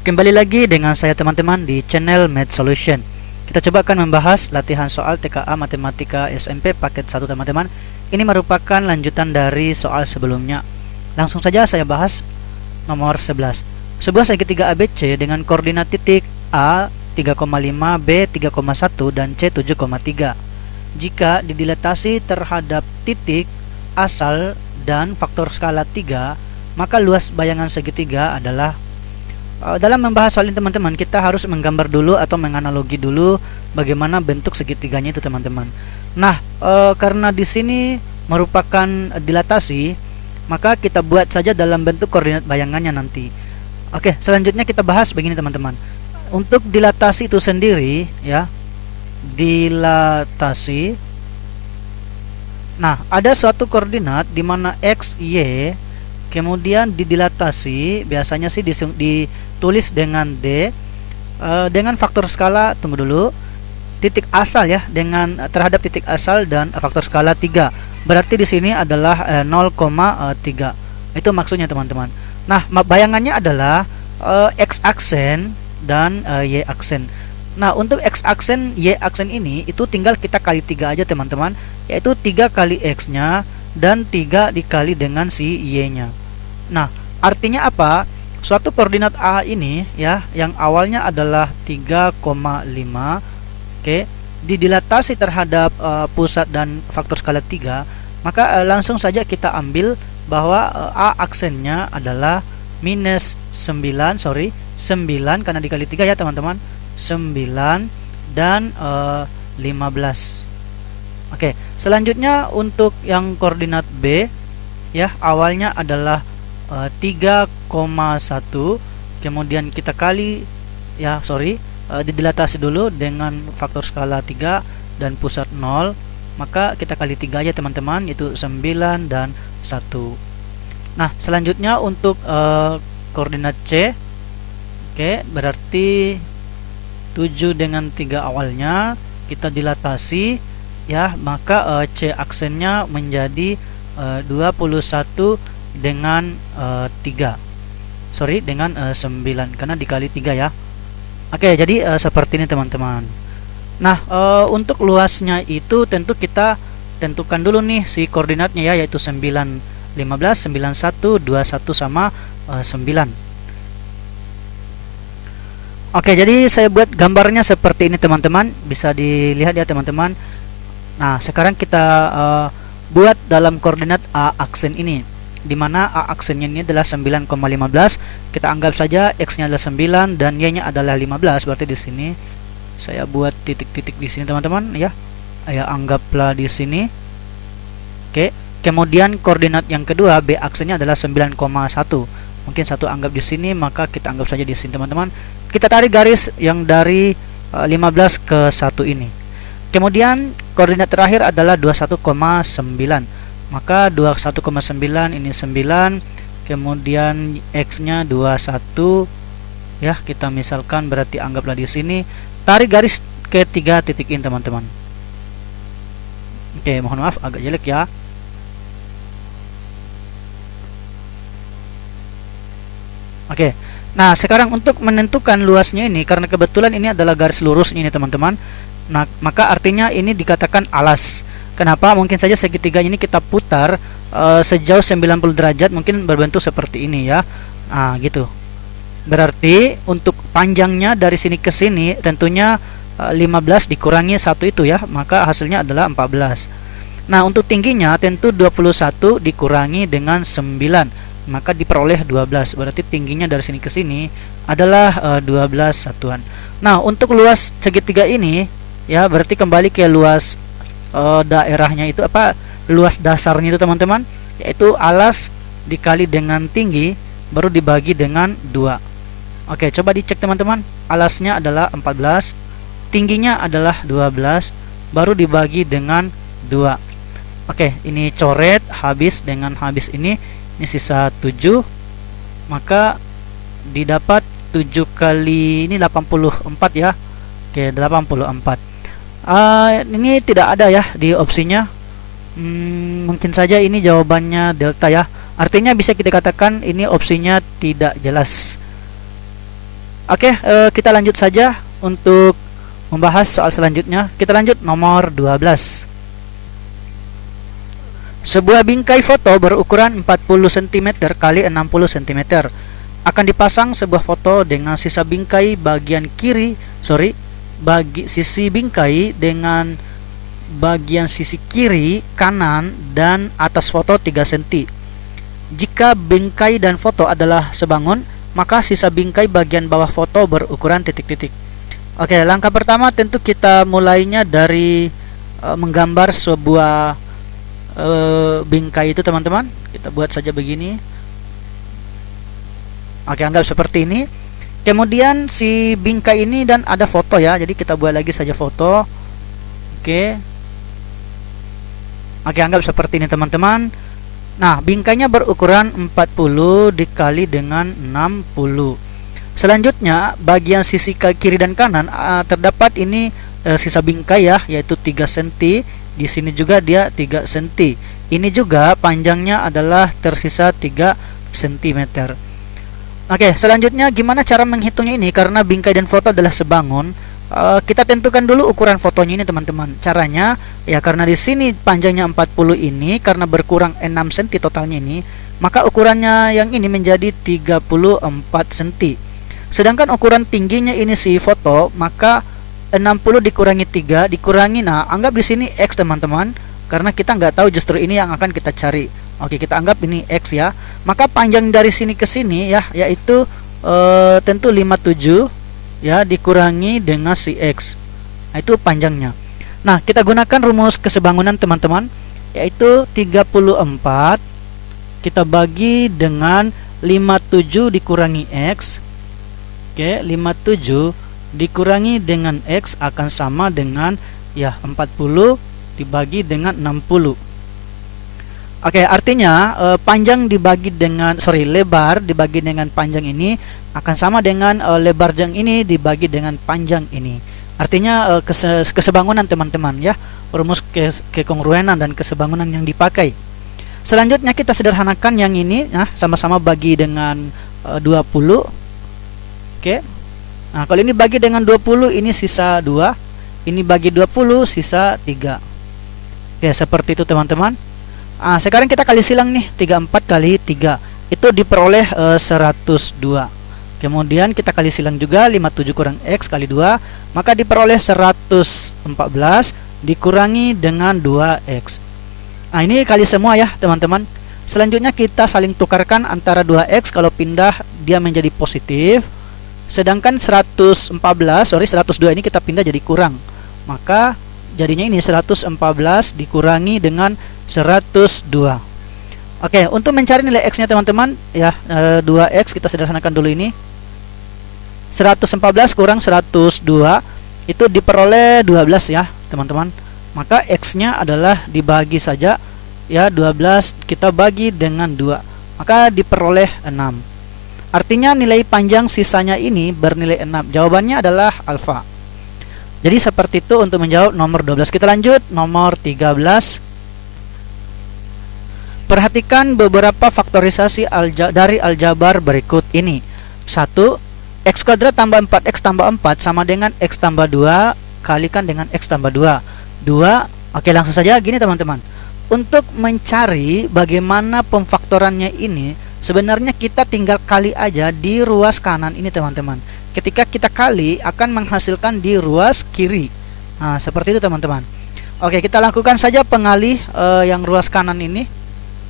Kembali lagi dengan saya teman-teman di channel Math Solution. Kita coba akan membahas latihan soal TKA Matematika SMP paket 1 teman-teman. Ini merupakan lanjutan dari soal sebelumnya. Langsung saja saya bahas nomor 11. Sebuah segitiga ABC dengan koordinat titik A 3,5, B 3,1 dan C 7,3. Jika didilatasi terhadap titik asal dan faktor skala 3, maka luas bayangan segitiga adalah. Dalam membahas soal ini teman-teman, kita harus menggambar dulu atau menganalogi dulu bagaimana bentuk segitiganya itu teman-teman. Nah, karena di sini merupakan dilatasi, maka kita buat saja dalam bentuk koordinat bayangannya nanti. Oke, selanjutnya kita bahas begini teman-teman. Untuk dilatasi itu sendiri ya, dilatasi. Nah, ada suatu koordinat di mana x, y, kemudian didilatasi, biasanya sih ditulis dengan D, dengan faktor skala, tunggu dulu, titik asal ya, dengan terhadap titik asal dan faktor skala 3. Berarti di sini adalah 0,3. Itu maksudnya teman-teman. Nah, bayangannya adalah x aksen dan y aksen. Nah, untuk x aksen, y aksen ini itu tinggal kita kali 3 aja teman-teman, yaitu 3 kali x-nya dan 3 dikali dengan si y-nya. Nah, artinya apa? Suatu koordinat A ini ya, yang awalnya adalah 3,5, oke, didilatasi terhadap pusat dan faktor skala 3, maka langsung saja kita ambil bahwa A aksennya adalah minus 9 karena dikali 3 ya teman-teman, 9 dan 15. Oke, selanjutnya untuk yang koordinat B ya, awalnya adalah 3,1, kemudian kita kali ya, didilatasi dulu dengan faktor skala 3 dan pusat 0, maka kita kali 3 aja teman-teman, itu 9 dan 1. Nah, selanjutnya untuk koordinat C, oke, berarti 7 dengan 3 awalnya kita dilatasi ya, maka C aksennya menjadi 21 dengan 9 karena dikali 3 ya. Oke, jadi seperti ini teman-teman. Nah, untuk luasnya itu tentu kita tentukan dulu nih si koordinatnya ya, yaitu 9, 15, 91, 21 sama 9. Oke, jadi saya buat gambarnya seperti ini teman-teman, bisa dilihat ya teman-teman. Nah, sekarang kita buat dalam koordinat A aksen ini, dimana A aksennya ini adalah 9,15. Kita anggap saja X nya adalah 9 dan Y nya adalah 15. Berarti di sini saya buat titik-titik di sini teman-teman ya. Ya, anggaplah di sini. Oke, kemudian koordinat yang kedua B aksennya adalah 9,1. Mungkin satu anggap di sini, maka kita anggap saja di sini teman-teman. Kita tarik garis yang dari 15 ke 1 ini. Kemudian koordinat terakhir adalah 21,9. Maka 21,9 ini 9, kemudian X-nya 21 ya, kita misalkan, berarti anggaplah di sini, tarik garis ke 3 titik ini teman-teman. Oke, mohon maaf agak jelek ya. Oke. Nah, sekarang untuk menentukan luasnya ini, karena kebetulan ini adalah garis lurus ini teman-teman. Nah, maka artinya ini dikatakan alas. Kenapa? Mungkin saja segitiga ini kita putar sejauh 90 derajat, mungkin berbentuk seperti ini ya. Nah, gitu. Berarti untuk panjangnya dari sini ke sini tentunya 15 dikurangi 1 itu ya, maka hasilnya adalah 14. Nah, untuk tingginya tentu 21 dikurangi dengan 9, maka diperoleh 12. Berarti tingginya dari sini ke sini adalah 12 satuan. Nah, untuk luas segitiga ini ya, berarti kembali ke luas daerahnya itu apa, luas dasarnya itu teman-teman, yaitu alas dikali dengan tinggi baru dibagi dengan 2. Oke, coba dicek teman-teman. Alasnya adalah 14, tingginya adalah 12, baru dibagi dengan 2. Oke, ini coret habis dengan habis ini sisa 7, maka didapat 7 kali ini 84 ya. Oke, 84. Ini tidak ada ya di opsinya. Mungkin saja ini jawabannya delta ya. Artinya bisa kita katakan ini opsinya tidak jelas. Oke, kita lanjut saja untuk membahas soal selanjutnya. Kita lanjut nomor 12. Sebuah bingkai foto berukuran 40 cm kali 60 cm akan dipasang sebuah foto dengan sisa bingkai bagian sisi bingkai dengan bagian sisi kiri, kanan, dan atas foto 3 cm. Jika bingkai dan foto adalah sebangun, maka sisa bingkai bagian bawah foto berukuran titik-titik. Oke, langkah pertama tentu kita mulainya dari menggambar sebuah bingkai itu, teman-teman. Kita buat saja begini. Oke, anggap seperti ini. Kemudian si bingkai ini dan ada foto ya, jadi kita buat lagi saja foto. Oke, anggap seperti ini, teman-teman. Nah, bingkainya berukuran 40 dikali dengan 60. Selanjutnya, bagian sisi kiri dan kanan terdapat ini sisa bingkai ya, yaitu 3 cm. Di sini juga dia 3 cm. Ini juga panjangnya adalah tersisa 3 cm. Oke, selanjutnya gimana cara menghitungnya ini? Karena bingkai dan foto adalah sebangun, kita tentukan dulu ukuran fotonya ini, teman-teman. Caranya ya, karena di sini panjangnya 40 ini, karena berkurang 6 cm totalnya ini, maka ukurannya yang ini menjadi 34 cm. Sedangkan ukuran tingginya ini si foto, maka 60 dikurangi 3 dikurangi, nah anggap di sini X, teman-teman, karena kita nggak tahu justru ini yang akan kita cari. Oke, kita anggap ini X ya. Maka panjang dari sini ke sini ya, yaitu tentu 57 ya, dikurangi dengan si X. Nah, itu panjangnya. Nah, kita gunakan rumus kesebangunan, teman-teman, yaitu 34 kita bagi dengan 57 dikurangi X. Oke, 57 dikurangi dengan X akan sama dengan ya 40 dibagi dengan 60. Oke, artinya panjang dibagi dengan lebar dibagi dengan panjang ini akan sama dengan lebar yang ini dibagi dengan panjang ini. Artinya kesebangunan, teman-teman ya, rumus kekongruenan dan kesebangunan yang dipakai. Selanjutnya kita sederhanakan yang ini, nah sama-sama bagi dengan 20. Oke. Nah, kalau ini bagi dengan 20, ini sisa 2. Ini bagi 20, sisa 3. Ya, seperti itu, teman-teman. Sekarang kita kali silang nih, 34 kali 3 itu diperoleh 102. Kemudian kita kali silang juga 57 kurang X kali 2, maka diperoleh 114 dikurangi dengan 2X. Nah, ini kali semua ya, teman-teman. Selanjutnya kita saling tukarkan antara 2X, kalau pindah dia menjadi positif. Sedangkan 102 ini kita pindah jadi kurang. Maka jadinya ini 114 dikurangi dengan 102. Oke, untuk mencari nilai X nya, teman-teman ya, 2X kita sederhanakan dulu ini. 114 kurang 102 itu diperoleh 12 ya, teman-teman. Maka X nya adalah dibagi saja ya, 12 kita bagi dengan 2, maka diperoleh 6. Artinya nilai panjang sisanya ini bernilai 6. Jawabannya adalah alfa. Jadi seperti itu untuk menjawab nomor 12. Kita lanjut nomor 13. Perhatikan beberapa faktorisasi dari aljabar berikut ini. 1. X kuadrat tambah 4X tambah 4 sama dengan X tambah 2 kalikan dengan X tambah 2. Oke, langsung saja gini, teman-teman. Untuk mencari bagaimana pemfaktorannya ini, sebenarnya kita tinggal kali aja di ruas kanan ini, teman-teman. Ketika kita kali akan menghasilkan di ruas kiri. Nah, seperti itu, teman-teman. Oke, kita lakukan saja pengalih yang ruas kanan ini.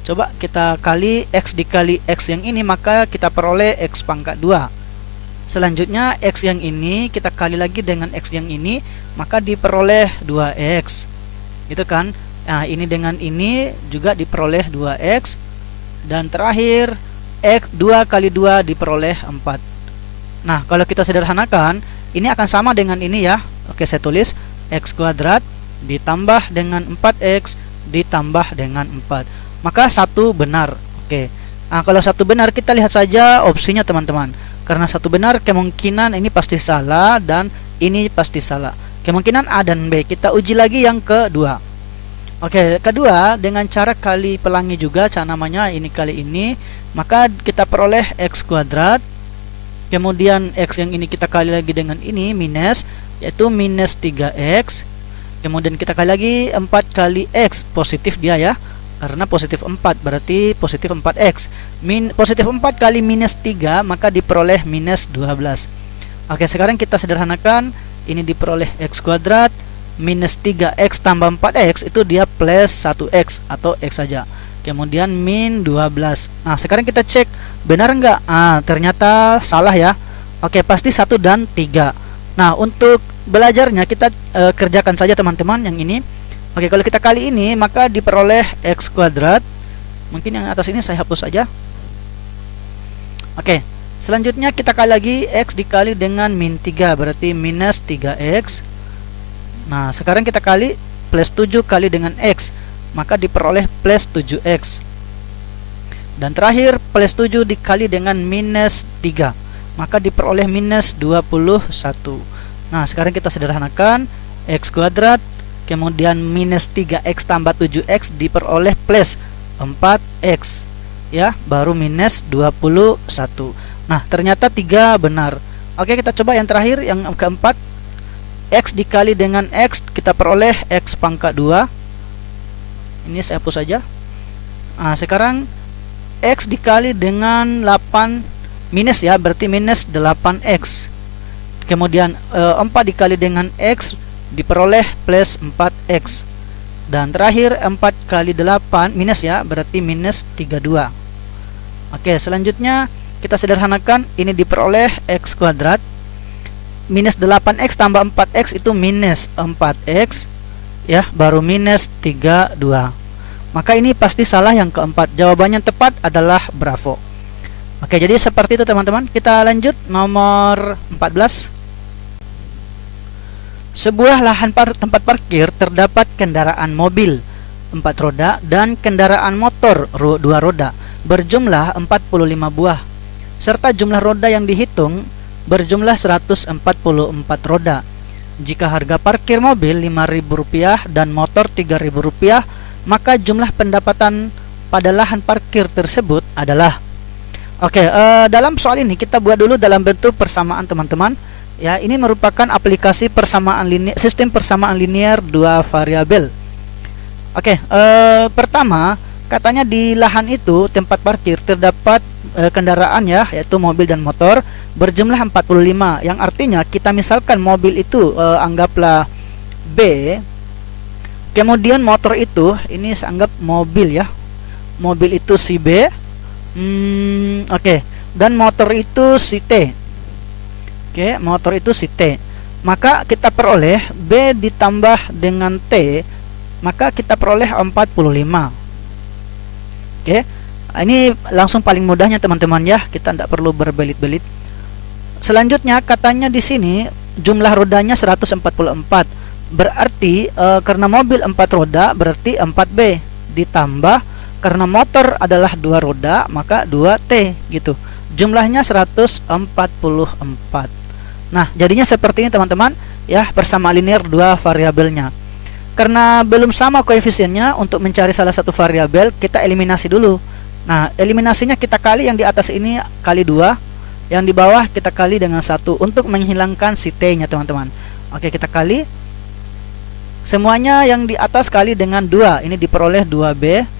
Coba kita kali X dikali X yang ini, maka kita peroleh X pangkat 2. Selanjutnya X yang ini kita kali lagi dengan X yang ini, maka diperoleh 2X. Gitu kan? Nah, ini dengan ini juga diperoleh 2X. Dan terakhir X 2 kali 2 diperoleh 4. Nah, kalau kita sederhanakan, ini akan sama dengan ini ya. Oke, saya tulis X kuadrat ditambah dengan 4X ditambah dengan 4. Maka satu benar. Oke. Nah, kalau satu benar, kita lihat saja opsinya, teman-teman. Karena satu benar, kemungkinan ini pasti salah dan ini pasti salah. Kemungkinan A dan B. Kita uji lagi yang kedua. Oke, kedua dengan cara kali pelangi juga, cara namanya ini kali ini, maka kita peroleh X kuadrat Kemudian X yang ini kita kali lagi dengan ini minus, yaitu minus 3X. Kemudian kita kali lagi 4 kali X, positif dia ya, karena positif 4 berarti positif 4X. Positif 4 kali minus 3 maka diperoleh minus 12. Oke, sekarang kita sederhanakan. Ini diperoleh X kuadrat minus 3X tambah 4X, itu dia plus 1X atau X saja. Kemudian min 12. Nah, sekarang kita cek benar enggak? Ternyata salah ya. Oke, pasti 1 dan 3. Nah, untuk belajarnya kita kerjakan saja teman-teman yang ini. Oke, kalau kita kali ini maka diperoleh X kuadrat. Mungkin yang atas ini saya hapus saja. Oke, selanjutnya kita kali lagi X dikali dengan min 3, berarti minus 3X. Nah, sekarang kita kali plus 7 kali dengan X, maka diperoleh plus 7X. Dan terakhir plus 7 dikali dengan minus 3, maka diperoleh minus 21. Nah, sekarang kita sederhanakan. X kuadrat kemudian minus 3X tambah 7X diperoleh plus 4X, ya, baru minus 21. Nah, ternyata 3 benar. Oke, kita coba yang terakhir, yang keempat. X dikali dengan X, kita peroleh X pangkat 2. Ini saya hapus saja. Nah, sekarang X dikali dengan 8 minus ya, berarti minus 8X. Kemudian 4 dikali dengan X diperoleh plus 4X. Dan terakhir 4 kali 8 minus ya, berarti minus 32. Oke, selanjutnya kita sederhanakan. Ini diperoleh X kuadrat minus 8X tambah 4X, itu minus 4X, ya, baru minus 32. Maka ini pasti salah yang keempat. Jawabannya tepat adalah bravo. Oke, jadi seperti itu teman-teman. Kita lanjut nomor 14. Sebuah lahan tempat parkir terdapat kendaraan mobil 4 roda dan kendaraan motor 2 roda berjumlah 45 buah, serta jumlah roda yang dihitung berjumlah 144 roda. Jika harga parkir mobil Rp5.000 dan motor Rp3.000, maka jumlah pendapatan pada lahan parkir tersebut adalah. Oke, dalam soal ini kita buat dulu dalam bentuk persamaan teman-teman. Ya, ini merupakan aplikasi persamaan sistem persamaan linear 2 variabel. Oke, pertama katanya di lahan itu tempat parkir terdapat kendaraan ya, yaitu mobil dan motor berjumlah 45, yang artinya kita misalkan mobil itu anggaplah B, kemudian motor itu ini saya anggap mobil ya, mobil itu si B, oke, dan motor itu si T. Oke, motor itu si T. Maka kita peroleh B ditambah dengan T, maka kita peroleh 45. Oke, ini langsung paling mudahnya teman-teman ya, kita tidak perlu berbelit-belit. Selanjutnya katanya di sini jumlah rodanya 144. Berarti karena mobil 4 roda berarti 4B ditambah karena motor adalah 2 roda maka 2T gitu. Jumlahnya 144. Nah, jadinya seperti ini teman-teman ya, persamaan linear 2 variabelnya. Karena belum sama koefisiennya, untuk mencari salah satu variabel kita eliminasi dulu. Nah, eliminasinya kita kali yang di atas ini kali 2, yang di bawah kita kali dengan 1 untuk menghilangkan si T-nya teman-teman. Oke, kita kali semuanya yang di atas kali dengan 2, ini diperoleh 2B,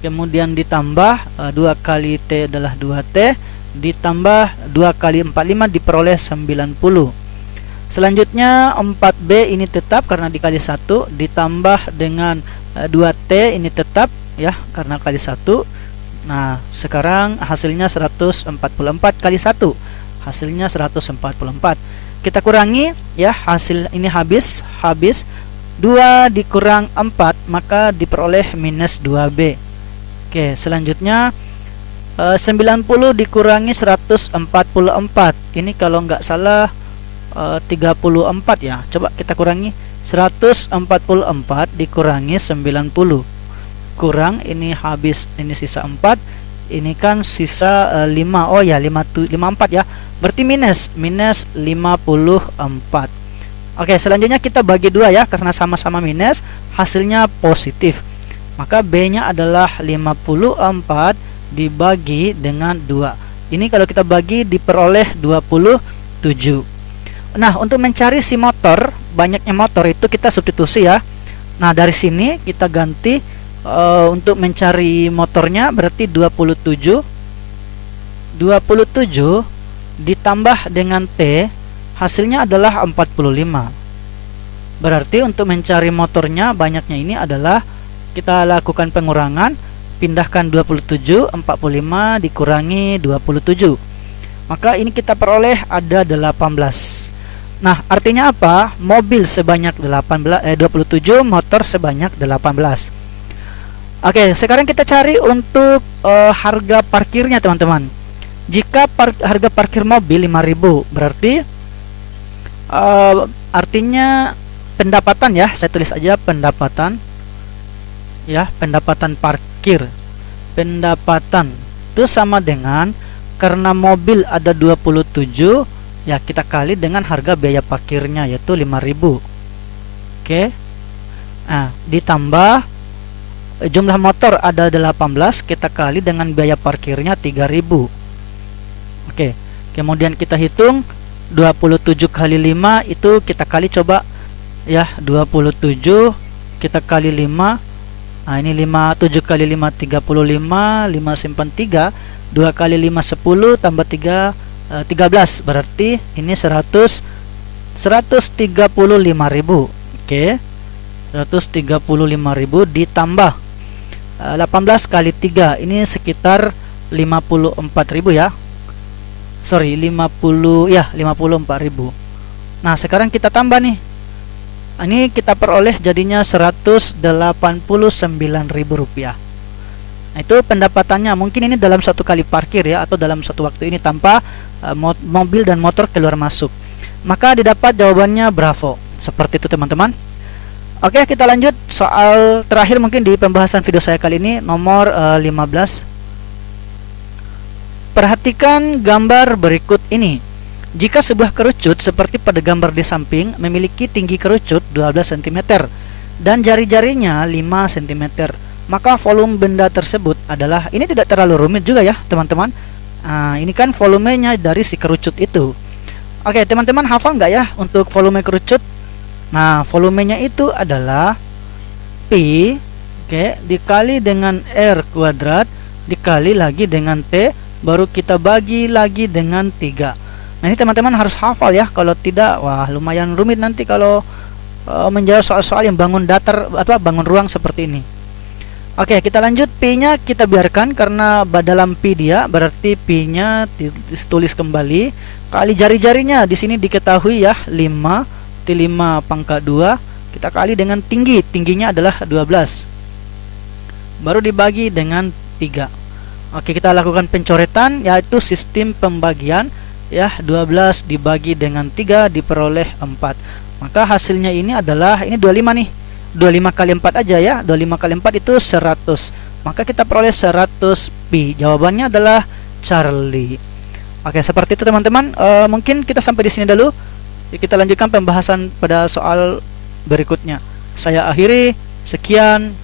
kemudian ditambah 2 kali T adalah 2T, ditambah 2 kali 45 diperoleh 90. Selanjutnya 4B ini tetap karena dikali 1, ditambah dengan 2T ini tetap ya karena kali 1. Nah, sekarang hasilnya 144 kali 1, hasilnya 144. Kita kurangi ya, hasil ini habis 2 dikurang 4 maka diperoleh minus 2B. Oke, selanjutnya 90 dikurangi 144, ini kalau nggak salah 34 ya. Coba kita kurangi 144 dikurangi 90, kurang ini habis, ini sisa 4, ini kan sisa 5. Oh ya, 54 ya, berarti minus 54. Oke, selanjutnya kita bagi 2 ya, karena sama-sama minus hasilnya positif, maka B nya adalah 54 dibagi dengan 2. Ini kalau kita bagi diperoleh 27. Nah, untuk mencari si motor, banyaknya motor itu kita substitusi ya. Nah, dari sini kita ganti untuk mencari motornya berarti 27 ditambah dengan T, hasilnya adalah 45. Berarti untuk mencari motornya banyaknya ini adalah kita lakukan pengurangan, pindahkan 27, 45 dikurangi 27. Maka ini kita peroleh ada 18. Nah, artinya apa? Mobil sebanyak 27, motor sebanyak 18. Oke, sekarang kita cari untuk harga parkirnya, teman-teman. Jika harga parkir mobil 5.000, berarti artinya pendapatan ya, saya tulis aja pendapatan ya, pendapatan parkir. Pendapatan itu sama dengan, karena mobil ada 27 ya, kita kali dengan harga biaya parkirnya yaitu 5.000. Oke. Nah, ditambah jumlah motor ada 18, kita kali dengan biaya parkirnya 3.000. Oke. Kemudian kita hitung 27 kali 5 itu kita kali coba ya, 27 kita kali 5. Nah, ini 7 kali 5 35, 5 simpan 3, 2 kali 5 10 tambah 3 13, berarti ini 135.000. Oke. 135.000 ditambah 18 kali 3, ini sekitar 54.000 ya. Sorry, 54.000. Nah, sekarang kita tambah nih. Ini kita peroleh jadinya 189.000 rupiah. Nah, itu pendapatannya. Mungkin ini dalam satu kali parkir ya, atau dalam satu waktu ini tanpa mobil dan motor keluar masuk. Maka didapat jawabannya bravo. Seperti itu, teman-teman. Oke, kita lanjut soal terakhir mungkin di pembahasan video saya kali ini, nomor 15. Perhatikan gambar berikut ini. Jika sebuah kerucut seperti pada gambar di samping memiliki tinggi kerucut 12 cm dan jari-jarinya 5 cm, maka volume benda tersebut adalah, ini tidak terlalu rumit juga ya, teman-teman. Ini kan volumenya dari si kerucut itu. Oke, teman-teman hafal nggak ya untuk volume kerucut? Nah, volumenya itu adalah Pi, dikali dengan R kuadrat dikali lagi dengan T, baru kita bagi lagi dengan 3. Nah, ini teman-teman harus hafal ya. Kalau tidak, wah lumayan rumit nanti kalau menjawab soal-soal yang bangun datar atau bangun ruang seperti ini. Oke, kita lanjut. Pi-nya kita biarkan karena dalam pi dia, berarti pi-nya ditulis kembali kali jari-jarinya. Di sini diketahui ya, 5 T5 pangkat 2 kita kali dengan tinggi. Tingginya adalah 12. Baru dibagi dengan 3. Oke, kita lakukan pencoretan yaitu sistem pembagian ya, 12 dibagi dengan 3 diperoleh 4. Maka hasilnya ini adalah, ini 25 nih. 25 kali 4 aja ya. 25 kali 4 itu 100. Maka kita peroleh 100 pi. Jawabannya adalah Charlie. Oke, seperti itu teman-teman. Mungkin kita sampai di sini dulu. Kita lanjutkan pembahasan pada soal berikutnya. Saya akhiri. Sekian.